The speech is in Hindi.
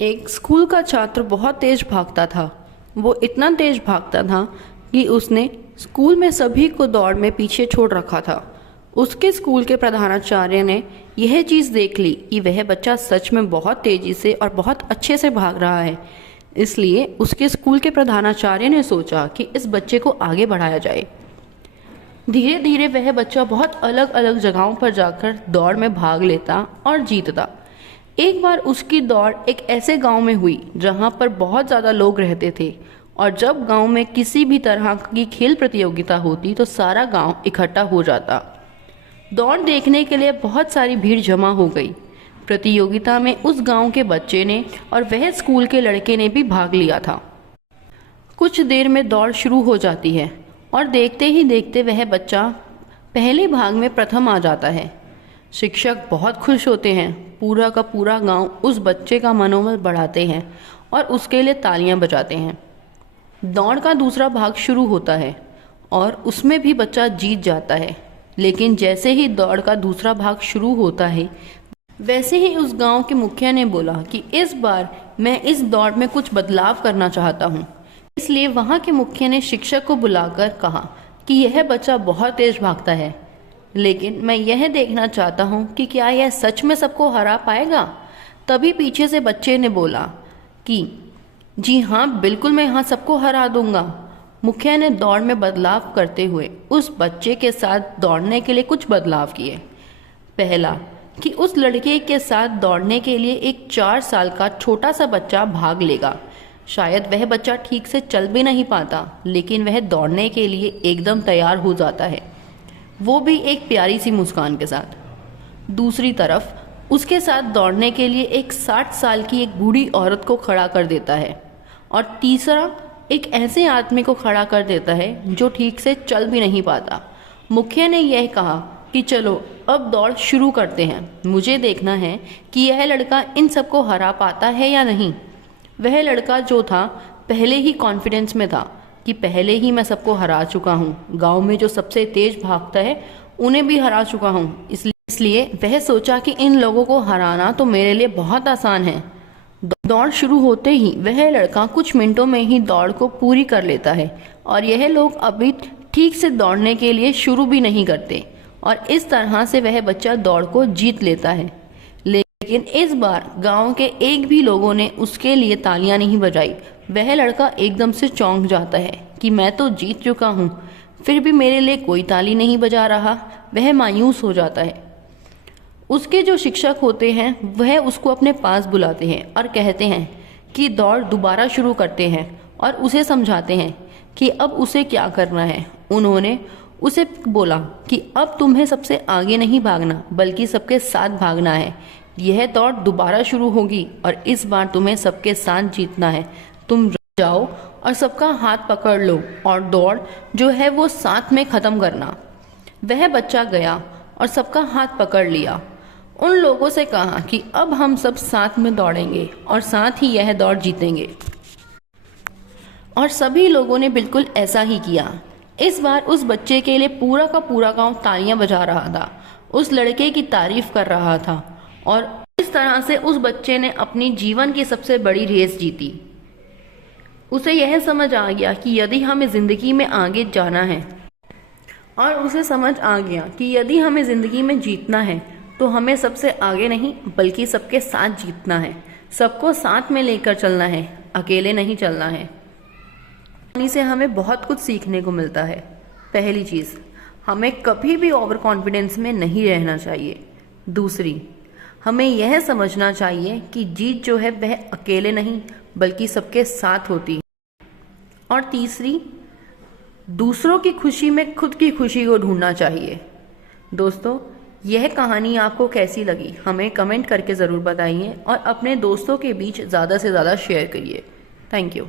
एक स्कूल का छात्र बहुत तेज भागता था। वो इतना तेज भागता था कि उसने स्कूल में सभी को दौड़ में पीछे छोड़ रखा था। उसके स्कूल के प्रधानाचार्य ने यह चीज़ देख ली कि वह बच्चा सच में बहुत तेजी से और बहुत अच्छे से भाग रहा है। इसलिए उसके स्कूल के प्रधानाचार्य ने सोचा कि इस बच्चे को आगे बढ़ाया जाए। धीरे धीरे वह बच्चा बहुत अलग अलग जगहों पर जाकर दौड़ में भाग लेता और जीतता। एक बार उसकी दौड़ एक ऐसे गांव में हुई जहां पर बहुत ज़्यादा लोग रहते थे, और जब गांव में किसी भी तरह की खेल प्रतियोगिता होती तो सारा गांव इकट्ठा हो जाता। दौड़ देखने के लिए बहुत सारी भीड़ जमा हो गई। प्रतियोगिता में उस गांव के बच्चे ने और वह स्कूल के लड़के ने भी भाग लिया था। कुछ देर में दौड़ शुरू हो जाती है और देखते ही देखते वह बच्चा पहले भाग में प्रथम आ जाता है। शिक्षक बहुत खुश होते हैं। पूरा का पूरा गांव उस बच्चे का मनोबल बढ़ाते हैं और उसके लिए तालियां बजाते हैं। दौड़ का दूसरा भाग शुरू होता है और उसमें भी बच्चा जीत जाता है। लेकिन जैसे ही दौड़ का दूसरा भाग शुरू होता है, वैसे ही उस गांव के मुखिया ने बोला कि इस बार मैं इस दौड़ में कुछ बदलाव करना चाहता हूँ। इसलिए वहाँ के मुखिया ने शिक्षक को बुलाकर कहा कि यह बच्चा बहुत तेज भागता है, लेकिन मैं यह देखना चाहता हूँ कि क्या यह सच में सबको हरा पाएगा। तभी पीछे से बच्चे ने बोला कि जी हाँ, बिल्कुल मैं यहाँ सबको हरा दूंगा। मुखिया ने दौड़ में बदलाव करते हुए उस बच्चे के साथ दौड़ने के लिए कुछ बदलाव किए। पहला, कि उस लड़के के साथ दौड़ने के लिए एक 4 साल का छोटा सा बच्चा भाग लेगा। शायद वह बच्चा ठीक से चल भी नहीं पाता, लेकिन वह दौड़ने के लिए एकदम तैयार हो जाता है, वो भी एक प्यारी सी मुस्कान के साथ। दूसरी तरफ उसके साथ दौड़ने के लिए एक 60 साल की एक बूढ़ी औरत को खड़ा कर देता है, और तीसरा एक ऐसे आदमी को खड़ा कर देता है जो ठीक से चल भी नहीं पाता। मुखिया ने यह कहा कि चलो अब दौड़ शुरू करते हैं, मुझे देखना है कि यह लड़का इन सबको हरा पाता है या नहीं। वह लड़का जो था पहले ही कॉन्फिडेंस में था कि पहले ही मैं सबको हरा चुका हूँ, गांव में जो सबसे तेज भागता है उन्हें भी हरा चुका हूँ। इसलिए वह सोचा कि इन लोगों को हराना तो मेरे लिए बहुत आसान है। दौड़ शुरू होते ही वह लड़का कुछ मिनटों में ही दौड़ को पूरी कर लेता है, और यह लोग अभी ठीक से दौड़ने के लिए शुरू भी नहीं करते, और इस तरह से वह बच्चा दौड़ को जीत लेता है। लेकिन इस बार गांव के एक भी लोगों ने उसके लिए तालियां नहीं बजाई। वह लड़का एकदम से चौंक जाता है कि मैं तो जीत चुका हूँ, फिर भी मेरे लिए कोई ताली नहीं बजा रहा। वह मायूस हो जाता है। उसके जो शिक्षक होते हैं वह उसको अपने पास बुलाते हैं और कहते हैं कि दौड़ दोबारा शुरू करते हैं, और उसे समझाते हैं कि अब उसे क्या करना है। उन्होंने उसे बोला कि अब तुम्हें सबसे आगे नहीं भागना, बल्कि सबके साथ भागना है। यह दौड़ दोबारा शुरू होगी और इस बार तुम्हें सबके साथ जीतना है। तुम जाओ और सबका हाथ पकड़ लो और दौड़ जो है वो साथ में ख़त्म करना। वह बच्चा गया और सबका हाथ पकड़ लिया। उन लोगों से कहा कि अब हम सब साथ में दौड़ेंगे और साथ ही यह दौड़ जीतेंगे, और सभी लोगों ने बिल्कुल ऐसा ही किया। इस बार उस बच्चे के लिए पूरा का पूरा गांव तालियां बजा रहा था, उस लड़के की तारीफ कर रहा था, और इस तरह से उस बच्चे ने अपनी जीवन की सबसे बड़ी रेस जीती। उसे यह समझ आ गया कि यदि हमें ज़िंदगी में आगे जाना है, और उसे समझ आ गया कि यदि हमें ज़िंदगी में जीतना है तो हमें सबसे आगे नहीं बल्कि सबके साथ जीतना है। सबको साथ में लेकर चलना है, अकेले नहीं चलना है। कहानी से हमें बहुत कुछ सीखने को मिलता है। पहली चीज़, हमें कभी भी ओवर कॉन्फिडेंस में नहीं रहना चाहिए। दूसरी, हमें यह समझना चाहिए कि जीत जो है वह अकेले नहीं बल्कि सबके साथ होती है। और तीसरी, दूसरों की खुशी में खुद की खुशी को ढूंढना चाहिए। दोस्तों, यह कहानी आपको कैसी लगी हमें कमेंट करके ज़रूर बताइए, और अपने दोस्तों के बीच ज़्यादा से ज़्यादा शेयर करिए। Thank you.